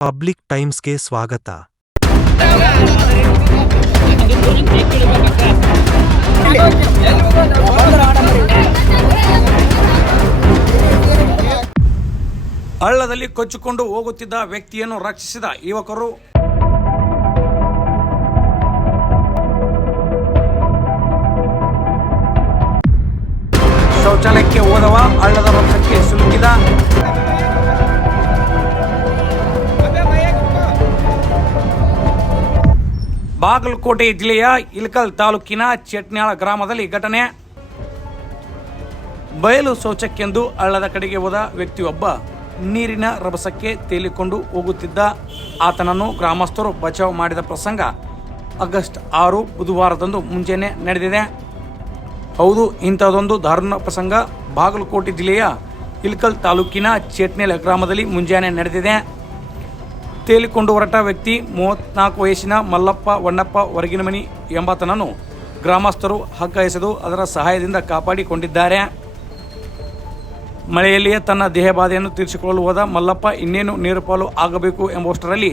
Public ಟೈಮ್ಸ್ಗೆ ಸ್ವಾಗತ. ಹಳ್ಳದಲ್ಲಿ ಕೊಚ್ಚಿಕೊಂಡು ಹೋಗುತ್ತಿದ್ದ ವ್ಯಕ್ತಿಯನ್ನು ರಕ್ಷಿಸಿದ ಯುವಕರು ಶೌಚಾಲಯಕ್ಕೆ ಹೋದವ ಹಳ್ಳದ ರಕ್ಷಕ್ಕೆ ಸಿಲುಕಿದ ಬಾಗಲಕೋಟೆ ಜಿಲ್ಲೆಯ ಇಲ್ಕಲ್ ತಾಲೂಕಿನ ಚಟ್ನಾಳ ಗ್ರಾಮದಲ್ಲಿ ಘಟನೆ. ಬಯಲು ಶೌಚಕ್ಕೆಂದು ಹಳ್ಳದ ಕಡೆಗೆ ಹೋದ ವ್ಯಕ್ತಿಯೊಬ್ಬ ನೀರಿನ ರಭಸಕ್ಕೆ ತೇಲಿಕೊಂಡು ಹೋಗುತ್ತಿದ್ದ ಆತನನ್ನು ಗ್ರಾಮಸ್ಥರು ಬಚಾವ್ ಮಾಡಿದ ಪ್ರಸಂಗ ಆಗಸ್ಟ್ ಆರು ಬುಧವಾರದಂದು ಮುಂಜಾನೆ ನಡೆದಿದೆ. ಹೌದು ಇಂಥದೊಂದು ದಾರುಣ ಪ್ರಸಂಗ ಬಾಗಲಕೋಟೆ ಜಿಲ್ಲೆಯ ಇಲ್ಕಲ್ ತಾಲೂಕಿನ ಚೇಟ್ನೆಲ ಗ್ರಾಮದಲ್ಲಿ ಮುಂಜಾನೆ ನಡೆದಿದೆ. ತೇಲಿಕೊಂಡು ಹೊರಟ ವ್ಯಕ್ತಿ ಮೂವತ್ನಾಲ್ಕು ವಯಸ್ಸಿನ ಮಲ್ಲಪ್ಪ ವಣ್ಣಪ್ಪ ಹೊರಗಿನಮನಿ ಎಂಬಾತನನ್ನು ಗ್ರಾಮಸ್ಥರು ಹಗ್ಗ ಎಸೆದು ಅದರ ಸಹಾಯದಿಂದ ಕಾಪಾಡಿಕೊಂಡಿದ್ದಾರೆ. ಮಳೆಯಲ್ಲಿಯೇ ತನ್ನ ದೇಹಬಾಧೆಯನ್ನು ತೀರಿಸಿಕೊಳ್ಳಲು ಹೋದ ಮಲ್ಲಪ್ಪ ಇನ್ನೇನು ನೀರು ಪಾಲು ಆಗಬೇಕು ಎಂಬುವಷ್ಟರಲ್ಲಿ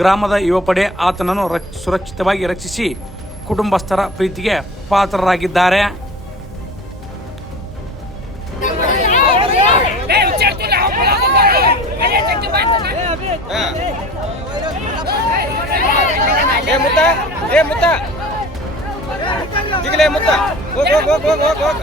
ಗ್ರಾಮದ ಯುವಪಡೆ ಆತನನ್ನು ರಕ್ ಸುರಕ್ಷಿತವಾಗಿ ರಕ್ಷಿಸಿ ಕುಟುಂಬಸ್ಥರ ಪ್ರೀತಿಗೆ ಪಾತ್ರರಾಗಿದ್ದಾರೆ. ಏ ಮುತ್ತ. ಏ ಮುತ್ತ. ಜಿಗಲೇ ಮುತ್ತ. ಹೋಗ್ ಹೋಗ್ ಹೋಗ್ ಹೋಗ್ ಹೋಗ್ ಹೋಗ್.